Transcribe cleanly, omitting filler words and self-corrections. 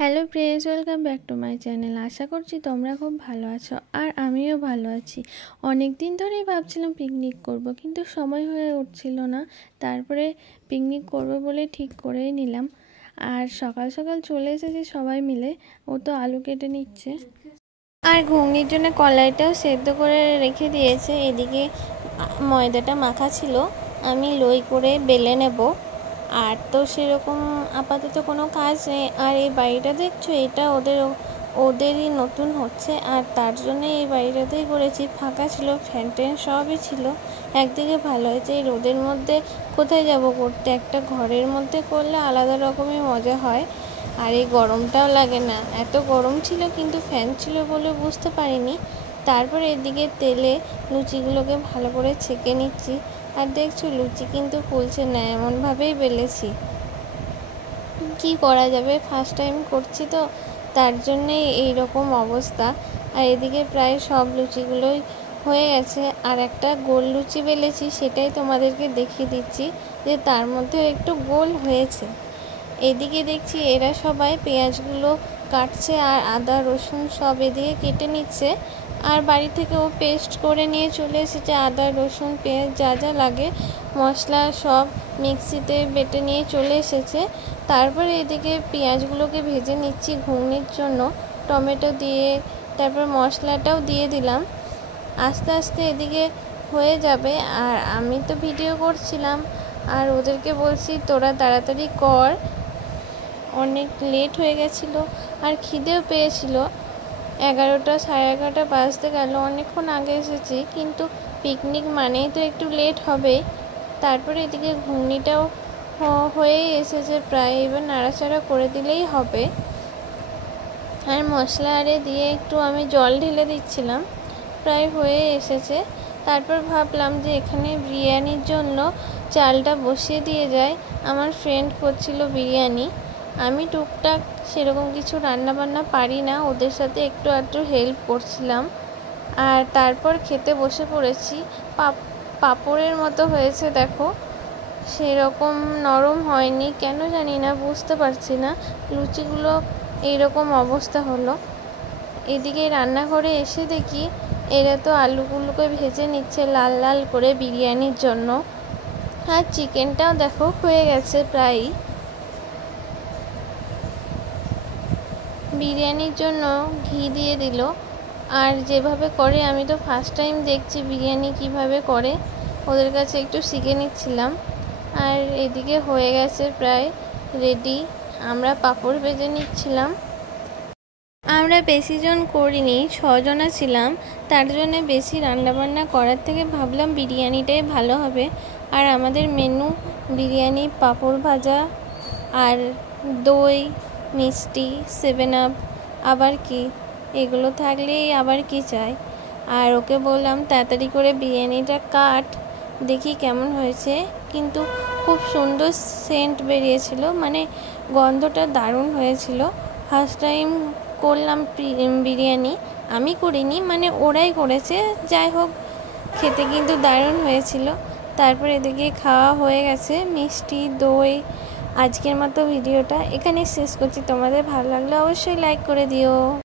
Hello friends, welcome back to my channel. আশা করছি তোমরা খুব ভালো আছো আর আমিও ভালো আছি। অনেক দিন ধরেই ভাবছিলাম পিকনিক করব, কিন্তু সময় হয়ে উঠছিল না। তারপরে পিকনিক করব বলে ঠিক করেই নিলাম। আর সকাল সকাল চলে এসেছি সবাই মিলে। ও তো আলু কেটে নিচ্ছে আর ঘুগনির জন্য কলাইটাও সেদ্ধ করে রেখে দিয়েছে। এদিকে ময়দাটা মাখা ছিল, আমি লই করে বেলে নেব। আর তো সেরকম আপাতত কোনো কাজ নেই। আর এই বাড়িটা দেখছো, এটা ওদেরই নতুন হচ্ছে, আর তার জন্য এই বাড়িটাতেই করেছি। ফাঁকা ছিল, ফ্যান ট্যান সবই ছিল। একদিকে ভালো হয়েছে, এই রোদের মধ্যে কোথায় যাব করতে, একটা ঘরের মধ্যে করলে আলাদা রকমের মজা হয়। আর এই গরমটাও লাগে না, এত গরম ছিল কিন্তু ফ্যান ছিল বলে বুঝতে পারিনি। তারপর এদিকে তেলে লুচিগুলোকে ভালো করে ছেঁকে নিচ্ছি। আর দেখছো লুচি কিন্তু ফুলছে না, এমনভাবেই বেলেছি। কি করা যাবে, ফার্স্ট টাইম করছি তো, তার জন্যেই এইরকম অবস্থা। আর এদিকে প্রায় সব লুচিগুলোই হয়ে গেছে। আর একটা গোল লুচি বেলেছি, সেটাই তোমাদেরকে দেখিয়ে দিচ্ছি যে তার মধ্যে একটু গোল হয়েছে। এদিকে দেখছি এরা সবাই পেঁয়াজগুলো কাটছে আর আদা রসুন সব এদিকে কেটে নিচ্ছে। আর বাড়ি থেকে ও পেস্ট করে নিয়ে চলে এসেছে, আদা রসুন পেঁয়াজ যা যা লাগে মশলা সব মিক্সিতে বেটে নিয়ে চলে এসেছে। তারপরে এদিকে পেঁয়াজগুলোকে ভেজে নিচ্ছি ঘুগনির জন্য, টমেটো দিয়ে তারপর মশলাটাও দিয়ে দিলাম। আস্তে আস্তে এদিকে হয়ে যাবে। আর আমি তো ভিডিও করছিলাম আর ওদেরকে বলছি তোরা তাড়াতাড়ি কর, অনেক লেট হয়ে গেছিলো আর খিদেও পেয়েছিল। 11টা সাড়ে 11টা বাজতে গেল, অনেকক্ষণ আগে এসেছি, কিন্তু পিকনিক মানেই তো একটু লেট হবেই। তারপরে এদিকে ঘুগনিটাও হয়েই এসেছে প্রায়, এবার নাড়াচাড়া করে দিলেই হবে। আর মশলা আরে দিয়ে একটু আমি জল ঢেলে দিচ্ছিলাম, প্রায় হয়ে এসেছে। তারপর ভাবলাম যে এখানে বিরিয়ানির জন্য চালটা বসিয়ে দিয়ে যায়। আমার ফ্রেন্ড করছিল বিরিয়ানি, আমি টুকটাক সেরকম কিছু রান্নাবান্না পারি না, ওদের সাথে একটু আধটু হেল্প করছিলাম। আর তারপর খেতে বসে পড়েছি। পাঁপড়ের মতো হয়েছে দেখো, সেরকম নরম হয়নি কেন জানি না, বুঝতে পারছি না। লুচিগুলো এইরকম অবস্থা হলো। এদিকে রান্নাঘরে এসে দেখি এরা তো আলুগুলোকে ভেজে নিচ্ছে লাল লাল করে বিরিয়ানির জন্য। আর চিকেনটাও দেখো হয়ে গেছে প্রায়। বিরিয়ানির জন্য ঘি দিয়ে দিল। আর যেভাবে করে, আমি তো ফার্স্ট টাইম দেখছি বিরিয়ানি কিভাবে করে, ওদের কাছে একটু শিখে নিচ্ছিলাম। আর এদিকে হয়ে গেছে প্রায় রেডি, আমরা পাঁপড় ভেজে নিচ্ছিলাম। আমরা বেশি জন করিনি, 6 জনা ছিলাম, তার জন্য বেশি রান্নাবান্না করার থেকে ভাবলাম বিরিয়ানিটাই ভালো হবে। আর আমাদের মেনু বিরিয়ানি, পাঁপড় ভাজা আর দই, মিষ্টি, 7 আপ, আবার কি, এগুলো থাকলেই আবার কি চাই। আর ওকে বললাম তাড়াতাড়ি করে বিরিয়ানিটা কাট, দেখি কেমন হয়েছে। কিন্তু খুব সুন্দর সেন্ট বেরিয়েছিল, মানে গন্ধটা দারুণ হয়েছিল। ফার্স্ট টাইম করলাম বিরিয়ানি, আমি করিনি, মানে ওরাই করেছে। যাই হোক, খেতে কিন্তু দারুণ হয়েছিল। তারপর এদিকে খাওয়া হয়ে গেছে, মিষ্টি দই। আজকের মতো ভিডিওটা এখানে শেষ করছি। তোমাদের ভালো লাগলে অবশ্যই লাইক করে দিও।